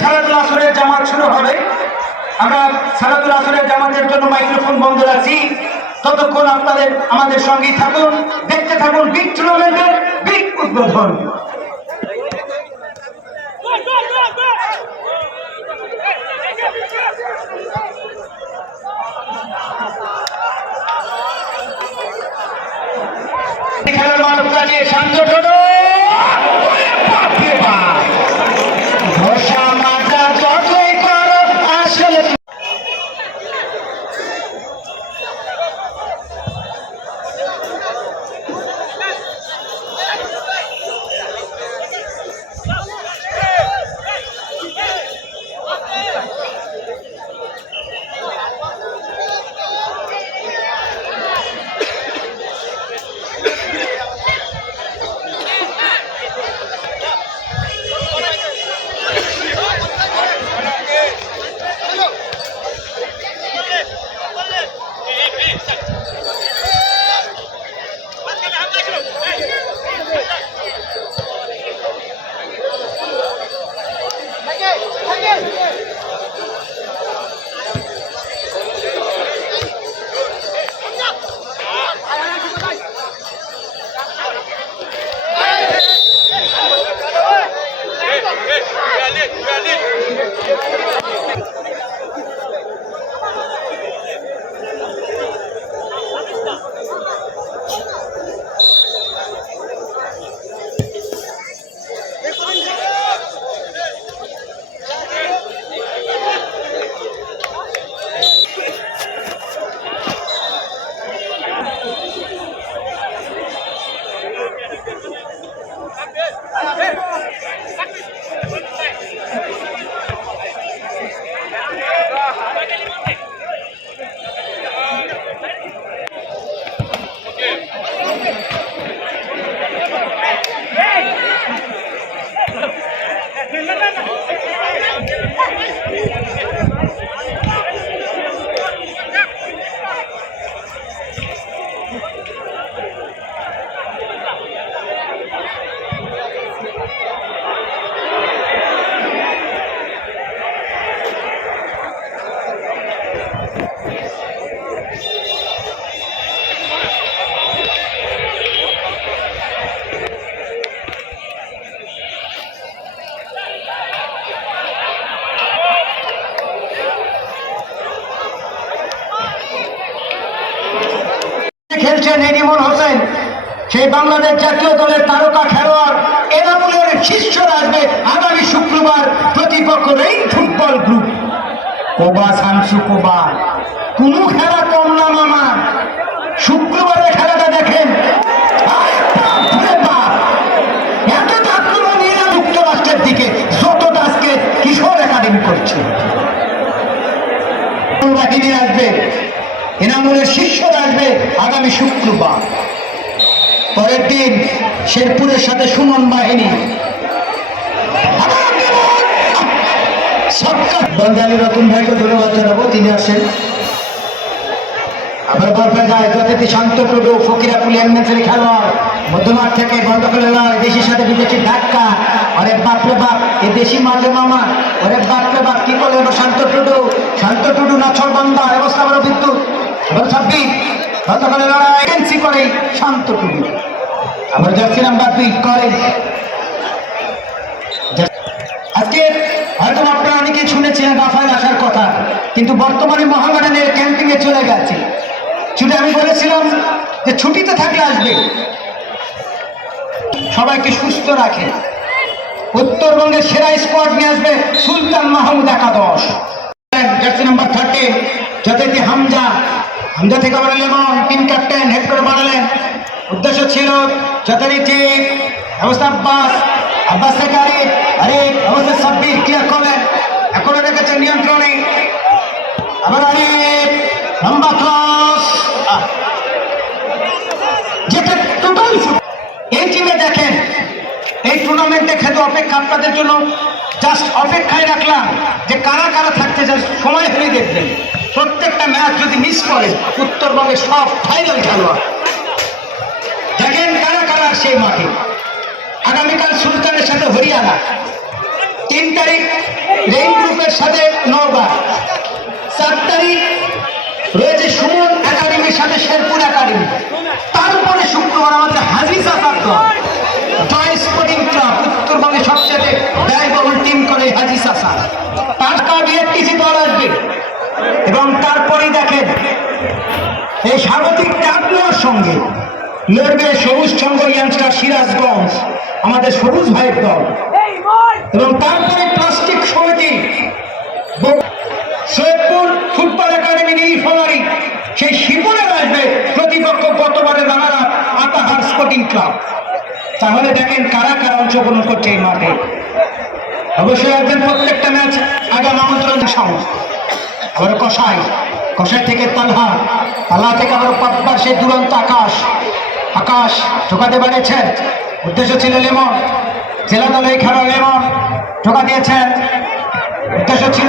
সালাতুল আসরের জামাত শুরু হবে। আমরা সালাতুল আসরের জামাতের জন্য মাইক্রোফোন বন্ধ রাখছি। ততক্ষণ আপনাদের আমাদের সঙ্গেই থাকুন, দেখতে থাকুন বিগ টুর্নামেন্টের বিগ উদ্বোধন। খেলার মানবতা নিয়ে শান্ত খেলছেন এনিমুল হোসেন, সেই বাংলাদেশ জাতীয় দলের তারকা খেলোয়াড়। এনামুলের শিষ্যরা আসবে আগামী শুক্রবার। প্রতিপক্ষ এই ফুটবল গ্রুপ কোবা শামসু কোবা। কোন খেলা কম না মামা, শুক্রবারের খেলাটা দেখেন। এতটা আক্রমণ ইরান যুক্তরাষ্ট্রের দিকে যতটা আজকে কিশোর একাডেমি করছে। বাহিনী আসবে, এনামুলের শিষ্যরা আসবে আগামী শুক্রবার। পরের দিন শেরপুরের সাথে সুমন বাহিনী। বন্ধালী রতন ভাইকে ধন্যবাদ জানাবো, তিনি আসেন। আবার বলবেন যায় যথারীতি শান্ত টুডু ফকিরাপুলি এমএনসির খেলোয়াড় মধ্যমাঠ থেকে বন্ধ করে নয়, দেশের সাথে বিদেশি ধাক্কা। অরে বাপরে বাপ, এ দেশি মাঝে মামা। ওরে বাপরে বাপ, কি করলেন শান্ত টুডু নাছর বান্দা অবস্থা বড় বিদ্যুৎ এবং 26 বন্ধ করে লড়াই এজেন্সি করে শান্ত টুডু। আবার জার্সি নাম্বার 2 করে। আজকে হয়তো আপনারা অনেকেই শুনেছেন রাফায়েল আসার কথা, কিন্তু বর্তমানে মহামেডানের ক্যাম্পিং এ চলে গেছে। ছুটি আমি বলেছিলাম যে ছুটিতে থাকলে আসবে, সবাইকে সুস্থ রাখে। উত্তরবঙ্গের সেরা স্কোয়াড নিয়ে আসবে সুলতান মাহমুদ একাদশ। জার্সি নাম্বার 30 যথারীতি হামজা থেকে আবার লেমন টিম ক্যাপ্টেন হেড করে বাড়ালেন। উদ্দেশ্য ছিল যথারীতি অবস্থা আব্বাস থেকে আরে অবস্থা 26 ক্লিয়ার করলেন। এখনো রেখেছেন নিয়ন্ত্রণে। আবার আরে লম্বা ক্রস, যেটা টোটাল এই টিমে দেখেন। এই টুর্নামেন্টে খেতে অপেক্ষা আপনাদের জন্য জাস্ট অপেক্ষায় রাখলাম যে কারা কারা থাকতে চায়। সময় হলেই দেখবেন প্রত্যেকটা ম্যাচ যদি মিস করে উত্তরবঙ্গের সব ফাইনাল খেলোয়াড় দেখেন কারা কারা সেই মাঠে। আগামীকাল সুলতানের সাথে হরিয়ানা 3 তারিখ রেইন গ্রুপের সাথে নওগাঁ, 4 তারিখ রয়েছে সুমন একাডেমির সাথে শেরপুর একাডেমি। তারপরে শুক্রবার আমাদের হাজি চাচার দল জয় স্পোর্টিং ক্লাব, উত্তরবঙ্গে সবচেয়ে ব্যয়বহুল টিম করে হাজি চাচা, টাকা বিএফটিসি দল আসবে। এবং তারপরেই দেখেন এই স্বাগতিক ট্যাবলোর সঙ্গে লড়বে সবুজ সংঘ ইয়াংস্টার সিরাজগঞ্জ, আমাদের সবুজ ভাইয়ের দল। এবং তারপরে প্লাস্টিক সমিতি সৈয়দপুর ফুটবল একাডেমি নীলফামারী, সেই শিবনের আসবে প্রতিপক্ষ গতবারের runner up Atahar sporting club. তাহলে দেখেন কারা কারা অংশগ্রহণ করছে এই মাঠে। অবশ্যই একদিন প্রত্যেকটা ম্যাচ আগাম আমন্ত্রণ সাহস। আবার কষাই, কষাই থেকে তালহা, তালহা থেকে আবার পাটনার সেই দুরন্ত আকাশ, আকাশ ঢোকাতে পারেছেন। উদ্দেশ্য ছিল লেমন, জেলা দলে এই খেলা লেমন ঢোকা দিয়েছেন। উদ্দেশ্য ছিল